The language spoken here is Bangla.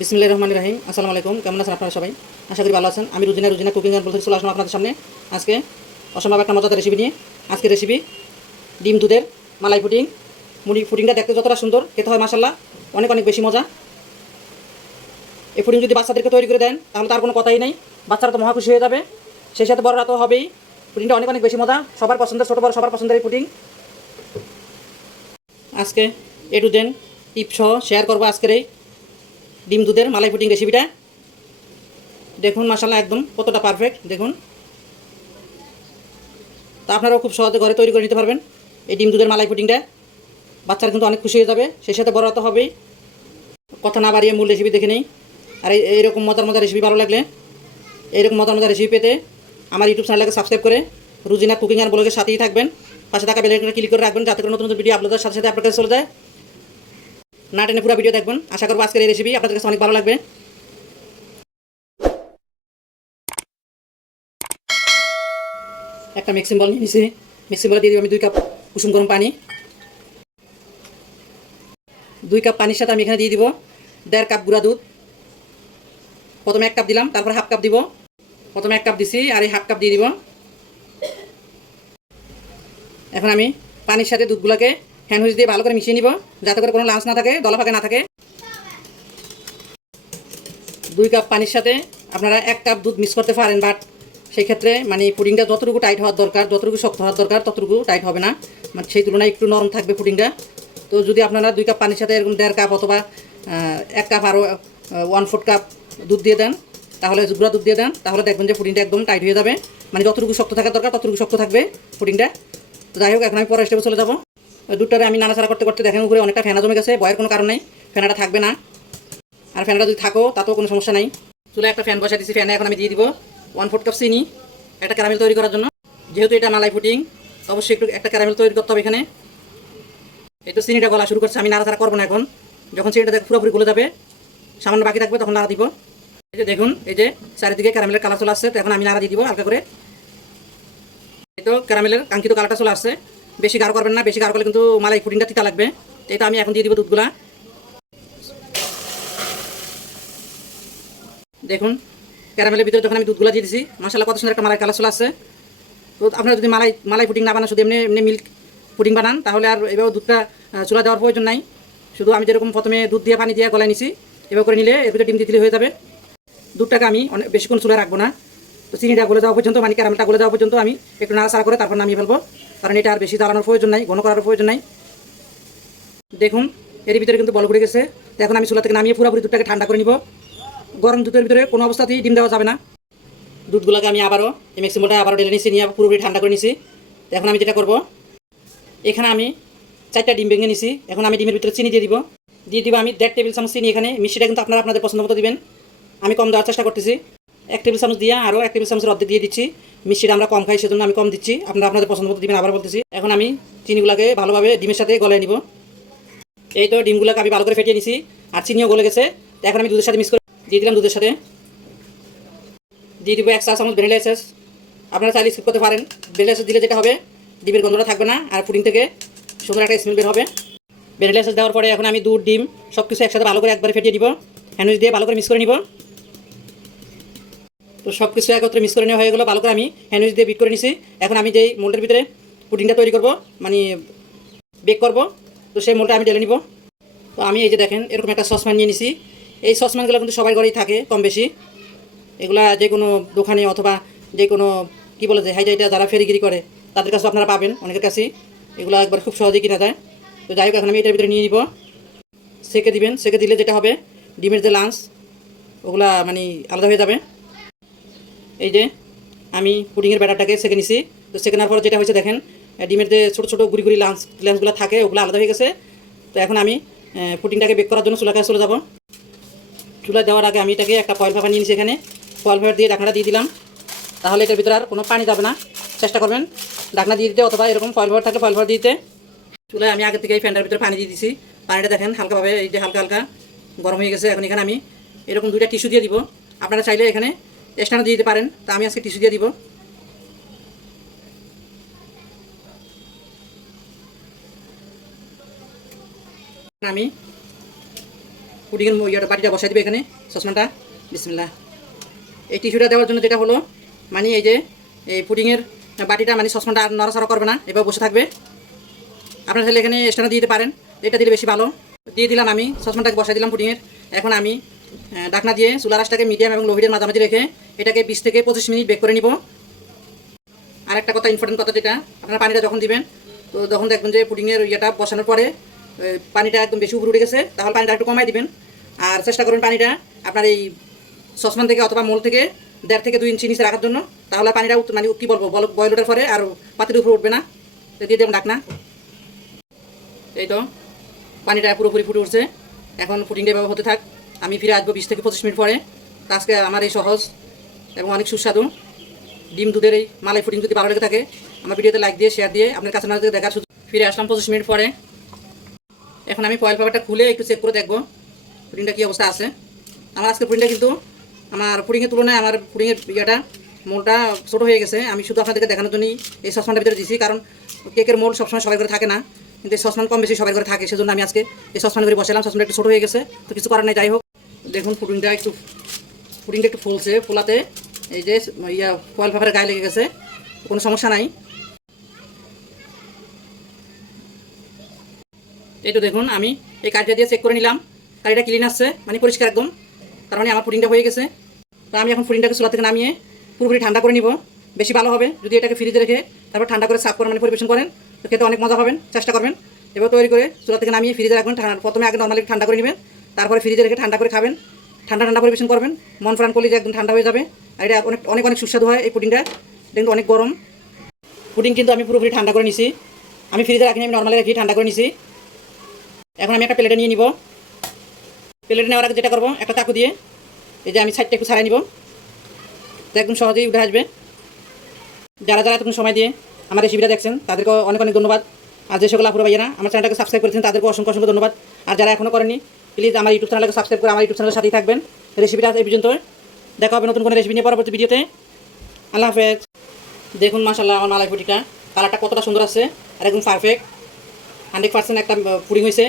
বিসমিল্লাহির রহমানির রহিম আসসালামু আলাইকুম কেমন আছেন আপনারা সবাই? আশা করি ভালো আছেন। আমি রুজিনা রুজিনা কুকিং অ্যান্ড বলতে চলে আসলাম আপনাদের সামনে। আজকে অসম্ভব একটা মজাদার রেসিপি নিয়ে আজকে রেসিপি ডিম দুধের মালাই পুডিং মুড়ি পুডিংটা দেখতে যতটা সুন্দর, খেতে হয় মাসাল্লাহ অনেক অনেক বেশি মজা। এই পুডিং যদি বাচ্চাদেরকে তৈরি করে দেন, তাহলে তার কোনো কথাই নেই। বাচ্চারা তো মহা খুশি হয়ে যাবে। সেই সাথে বড়রা তো হবেই। পুডিংটা অনেক অনেক বেশি মজা। সবার পছন্দের, ছোটো বড় সবার পছন্দের এই পুডিং আজকে এ টু দেন টিপ সহ শেয়ার করব আজকের এই ডিম দুধের মালাই পুডিং রেসিপিটা দেখুন মাসাল্লাহ একদম কতটা পারফেক্ট দেখুন। তা আপনারাও খুব সহজে ঘরে তৈরি করে নিতে পারবেন এই ডিম দুধের মালাই পুডিংটা। বাচ্চারা কিন্তু অনেক খুশি হয়ে যাবে, সেই সাথে বড় তো হবেই। কথা না বাড়িয়ে মূল রেসিপি দেখে নেই। আর এই এইরকম মজার মজার রেসিপি ভালো লাগলে, এইরকম মজার মজার রেসিপি পেতে আমার ইউটিউব চ্যানেলকে সাবস্ক্রাইব করে রুজিনা কুকিং আর ব্লগের সাথেই থাকবেন। পাশে থাকা বেলাইকনে ক্লিক করে রাখবেন, যাতে করে নতুন নতুন ভিডিও আপলোডের সাথে সাথে আপনার কাছে চলে যায়। না টেনে পুরো ভিডিও দেখবেন। আশা করব আজকের এই রেসিপি আপনাদের কাছে অনেক ভালো লাগবে। একটা মিক্সিং বল নিয়ে নিছি। মিক্সিং বলে দিয়ে দিব আমি দুই কাপ কুসুম গরম পানি। দুই কাপ পানির সাথে আমি এখানে দিয়ে দিব দেড় কাপ গুঁড়া দুধ। প্রথমে এক কাপ দিলাম, তারপর হাফ কাপ দিব। প্রথমে এক কাপ দিছি, আর এই হাফ কাপ দিয়ে দিব। এখন আমি পানির সাথে দুধগুলোকে হ্যান্ড হুইচ দিয়ে ভালো করে মিশিয়ে নিব, যাতে করে কোনো লাঞ্চ না থাকে দলাফাঁকে না থাকে। দুই কাপ পানির সাথে আপনারা এক কাপ দুধ মিক্স করতে পারেন বাট সেই ক্ষেত্রে মানে পুডিংটা যতটুকু টাইট হওয়ার দরকার, যতটুকু শক্ত হওয়ার দরকার, ততটুকু টাইট হবে না। মানে সেই তুলনায় একটু নরম থাকবে পুডিংটা তো যদি আপনারা দুই কাপ পানির সাথে এরকম দেড় কাপ অথবা এক কাপ আরও ওয়ান ফোর্থ কাপ দুধ দিয়ে দেন, তাহলে গুঁড়া দুধ দিয়ে দেন, তাহলে দেখবেন যে পুডিংটা একদম টাইট হয়ে যাবে। মানে যতটুকু শক্ত থাকার দরকার, ততটুকু শক্ত থাকবে পুডিংটা তো যাই হোক, এখন আমি পরে স্টেপে চলে যাব। দুধটারে আমি নাড়াচাড়া করতে করতে দেখেন উপরে অনেকটা ফেনা জমে গেছে ভয়ের কোনো কারণ নেই, ফেনাটা থাকবে না। আর ফ্যানটা যদি থাকো, তাতেও কোনো সমস্যা নাই। চুলে একটা ফ্যান বসা দিচ্ছি ফ্যানে এখন আমি দিয়ে দিব ওয়ান ফোর্থ কাপ চিনি, একটা ক্যারামেল তৈরি করার জন্য। যেহেতু এটা মালাই ফুটিং অবশ্যই একটু একটা ক্যারামেল তৈরি করতে হবে এখানে। এই তো চিনিটা গলা শুরু করছে, আমি নাড়াচাড়া করব না এখন। যখন চিনিটা পুরোপুরি গলে যাবে, সামান্য বাকি থাকবে, তখন নাড়া দিব। এই যে দেখুন, এই যে চারিদিকে ক্যারামেলের কালার চলে আসছে, তো এখন আমি নাড়া দিয়ে দিব হালকা করে। এই তো ক্যারামেলের কাঙ্ক্ষিত কালারটা চলে আসছে। বেশি গাঢ় করবেন না, বেশি গাঢ় করলে কিন্তু মালাই পুডিংটা তিতা লাগবে। তো এটা আমি এখন দিয়ে দিব দুধগুলা। দেখুন, ক্যারামেলের ভিতরে যখন আমি দুধগুলা দিয়ে দিছি মশলা কত সুন্দর একটা মালাই কালার চলে আসছে। তো আপনারা যদি মালাই মালাই পুডিং না বানান, শুধু এমনি এমনি মিল্ক পুডিং বানান, তাহলে আর এভাবে দুধটা চুলা দেওয়ার প্রয়োজন নাই। শুধু আমি যেরকম প্রথমে দুধ দিয়ে পানি দিয়ে গলায় নিছি, এভাবে করে নিলে এর ভিতরে ডিম দিয়ে দিলে হয়ে যাবে। দুধটাকে আমি অনেক, বেশিক্ষণ চুলা রাখব না। তো চিনিটা গলে যাওয়া পর্যন্ত মানে ক্যারামেলটা গলে যাওয়া পর্যন্ত আমি একটু নাড়াচাড়া করে তারপর নামিয়ে ফেলব। কারণ এটা আর বেশি জ্বালানোর প্রয়োজন নাই, ঘন করার প্রয়োজন নাই। দেখুন, এর ভিতরে কিন্তু বল ঘুরে গেছে। এখন আমি চুলা থেকে নামিয়ে পুরোপুরি দুধটাকে ঠান্ডা করে নিব। গরম দুধের ভিতরে কোনো অবস্থাতেই ডিম দেওয়া যাবে না। দুধগুলোকে আমি আবারও এই মিক্সিং আবারও ঢেলে নিছি, নিয়ে পুরোপুরি ঠান্ডা করে নিছি। এখন আমি যেটা করব, এখানে আমি চারটা ডিম ভেঙে নিছি। এখন আমি ডিমের ভিতরে চিনি দিয়ে দিব। দিয়ে দিব আমি দেড় টেবিল চামচ চিনি এখানে। মিষ্টিটা কিন্তু আপনারা আপনাদের পছন্দ মতো দিবেন। আমি কম দেওয়ার চেষ্টা করতেছি। এক টেবিল চামচ দিয়ে আরও এক টেবিল চামচের অর্ধেক দিয়ে দিচ্ছি। মিষ্টিটা আমরা কম খাই, সেজন্য আমি কম দিচ্ছি। আপনারা আপনাদের পছন্দ মতো দিবেন আবার বলতেছি। এখন আমি চিনিগুলোকে ভালোভাবে ডিমের সাথে গলায় নিব। এই তো ডিমগুলোকে আমি ভালো করে ফেটিয়ে নিছি, আর চিনিও গলে গেছে। এখন আমি দুধের সাথে মিক্স করে দিয়ে দিলাম দুধের সাথে। দিয়ে দিব এক চা চামচ ভ্যানিলা এসেস আপনারা চাইলে স্কিপ করতে পারেন। ভ্যানিলা এসেস দিলে যেটা হবে, ডিমের গন্ধটা থাকবে না, আর পুডিং থেকে সুন্দর একটা স্মেল বের হবে। ভ্যানিলা এসেস দেওয়ার পরে এখন আমি দুধ, ডিম সব কিছু একসাথে ভালো করে একবারে ফেটিয়ে দিব হ্যান্ডউইচ দিয়ে ভালো করে মিক্স করে নিব। তো সব কিছু একত্রে মিক্স করে নেওয়া হয়ে গেলো। ভালো করে আমি হ্যান্ডউইচ দিয়ে বিট করে নিছি। এখন আমি যেই মোল্ডের ভিতরে পুডিংটা তৈরি করব মানে বেক করব, তো সেই মোলটা আমি ঢেলে নিব। তো আমি এই যে দেখেন, এরকম একটা সসপ্যান নিয়ে নিছি। এই সসপ্যানগুলো কিন্তু সবার ঘরেই থাকে, কম বেশি। এগুলা যে কোনো দোকানে অথবা যে কোনো, কী বলে যে হাইজাইটা যারা ফেরিগিরি করে, তাদের কাছে আপনারা পাবেন অনেকের কাছেই। এগুলো একবার খুব সহজেই কিনা যায়। তো যাই হোক, এখন আমি এটার ভিতরে নিয়ে নিব। সেকে দিবেন, সেকে দিলে যেটা হবে, ডিমের যে লাঞ্চ, ওগুলা মানে আলাদা হয়ে যাবে। এই যে আমি পুডিংয়ের ব্যাটারটাকে সেকে নিছি। তো সেকেনার পর যেটা হয়েছে দেখেন ডিমের যে ছোটো ছোটো গুড়ি গুড়ি লাঞ্চ ল্যান্সগুলো থাকে ওগুলো আলাদা হয়ে গেছে। তো এখন আমি আহ, পুডিংটাকে বেক করার জন্য চুলা কাছে চলে যাব। চুলা দেওয়ার আগে আমি এটাকে একটা ফয়েল পেপার নিয়ে নিছি এখানে। ফয়েল পেপার দিয়ে ঢাকনাটা দিয়ে দিলাম। তাহলে এটার ভিতরে আর কোনো পানি যাবে না। চেষ্টা করবেন ঢাকনা দিয়ে দিতে অথবা এরকম ফয়েল পেপার থাকে ফয়েল পেপার দিতে। চুলায় আমি আগে থেকে এই ফ্যানটার ভিতরে পানি দিয়ে দিছি। পানিটা দেখেন হালকাভাবে এই যে হালকা হালকা গরম হয়ে গেছে। এখন এখানে আমি এরকম দুইটা টিস্যু দিয়ে দিব। আপনারা চাইলে এখানে স্ট্যান্ড দিয়ে দিতে পারেন। তা আমি আজকে টিস্যু দিয়ে দিব। আমি পুডিংয়ের ইয়েটা বাটিটা বসাই দিবে এখানে সসমানটা বিসমিল্লা এই টিস্যুটা দেওয়ার জন্য যেটা হলো মানে এই যে, এই পুডিংয়ের বাটিটা মানে সসমানটা আর নড়াচড়া করবে না এবার বসে থাকবে। আপনারা তাহলে এখানে স্ট্যান্ড দিতে পারেন, এটা দিলে বেশি ভালো। দিয়ে দিলাম আমি সসমানটাকে বসাই দিলাম পুডিংয়ের এখন আমি আহ, ঢাকনা দিয়ে চুলা রাসটাকে মিডিয়াম এবং লোহিটের মাঝামাঝি রেখে এটাকে বিশ থেকে পঁচিশ মিনিট বেক করে নিব। আর একটা কথা ইম্পর্টেন্ট কথা যেটা আপনারা পানিটা যখন দিবেন তো যখন দেখবেন যে পুডিংয়ের ইয়েটা বসানোর পরে পানিটা একদম বেশি উপরে উঠে গেছে তাহলে পানিটা একটু কমাই দিবেন। আর চেষ্টা করবেন পানিটা আপনার এই সসমান থেকে অথবা মোল থেকে দেড় থেকে দুই ইঞ্চি নিচে রাখার জন্য তাহলে পানিটা মানে কী বলব বয়ল ওঠার পরে আর পাতির উপরে উঠবে না। দিয়ে দেবেন ডাকনা। এই তো পানিটা পুরোপুরি ফুটে উঠছে। এখন ফুটিংটা এভাবে হতে থাক। আমি ফিরে আসব বিশ থেকে পঁচিশ মিনিট পরে। আজকে আমার এই সহজ এবং অনেক সুস্বাদু। ডিম, দুধের এই মালাই ফুটিং যদি ভালো লেগে থাকে, আমার ভিডিওতে লাইক দিয়ে শেয়ার দিয়ে, আপনার কাছে মাঝে দেখার সুযোগ ফিরে আসলাম পঁচিশ মিনিট পরে। এখন আমি ফয়েল পেপারটা খুলে একটু চেক করে দেখব পুডিংটা কী অবস্থা আছে। আমার আজকে পুডিংটা কিন্তু আমার পুডিংয়ের তুলনায় আমার পুডিংয়ের ইয়েটা, মোলটা ছোটো হয়ে গেছে। আমি শুধু আপনাদেরকে দেখানোর জন্যই এই সসমানটার ভিতরে দিয়েছি কারণ কেকের মোল সবসময় সবাই করে থাকে না। কিন্তু এই সসমান কম বেশি সবাই করে থাকে, সেজন্য আমি আজকে এই সসমান করে বসালাম। সসমানটা একটু ছোটো হয়ে গেছে, তো কিছু করার নেই, যাই হোক। দেখুন পুডিংটা একটু পুডিংটা একটু ফুলছে ফোলাতে। এই যে ইয়া ফয়েল পেপারের গায়ে লেগে গেছে, কোনো সমস্যা নাই। এই তো দেখুন, আমি এই কাজটা দিয়ে চেক করে নিলাম। কাঠিটা ক্লিন আসছে মানে পরিষ্কার একদম। তার মানে আমার পুডিংটা হয়ে গেছে। তো আমি এখন পুডিংটাকে চুলা থেকে নামিয়ে পুরোপুরি ঠান্ডা করে নিব। বেশি ভালো হবে যদি এটাকে ফ্রিজে রেখে তারপর ঠান্ডা করে সাফ করে মানে পরিবেশন করেন, তো খেতে অনেক মজা পাবেন, চেষ্টা করবেন। এবার তৈরি করে চুলা থেকে নামিয়ে ফ্রিজে রাখবেন। ঠান্ডা প্রথমে আগে নর্মালি ঠান্ডা করে নেবেন। তারপরে ফ্রিজে রেখে ঠান্ডা করে খাবেন। ঠান্ডা ঠান্ডা পরিবেশন করবেন। মন প্রাণ করলে একদম ঠান্ডা হয়ে যাবে। আর এটা অনেক অনেক অনেক সুস্বাদু হয় এই পুডিংটা। কিন্তু অনেক গরম। পুডিং কিন্তু আমি পুরোপুরি ঠান্ডা করে নিছি। আমি ফ্রিজে রাখিনি, আমি নর্মালি রাখি, ঠান্ডা করে নিছি। এখন আমি একটা প্লেটে নিয়ে নিব। প্লেটে নেওয়ার আগে যেটা করব, একটা চাকু দিয়ে, এই যে আমি সাইডটা একটু ছাড়াই নিব। তো একদম সহজেই উঠে আসবে। যারা যারা এতক্ষণ সময় দিয়ে আমার রেসিপিটা দেখছেন তাদেরকে অনেক অনেক ধন্যবাদ। আর যে সকল আপুরা ভাইয়েরা আমার চ্যানেলটাকে সাবস্ক্রাইব করেছেন তাদেরকে অসংখ্য অসংখ্য ধন্যবাদ। আর যারা এখনও করেনি প্লিজ আমার ইউটিউব চ্যানেলকে সাবস্ক্রাইব করে আমার ইউটিউব চ্যানেলের সাথেই থাকবেন। রেসিপিটা এই পর্যন্ত দেখা হবে নতুন কোনো রেসিপি নিয়ে পরবর্তী ভিডিওতে আল্লাহ হাফেজ। দেখুন মাসাল্লাহ আমার মালাই পুটিটা কালারটা কতটা সুন্দর আছে আর একদম পারফেক্ট হান্ড্রেড পার্সেন্ট একটা পুডিং হয়েছে।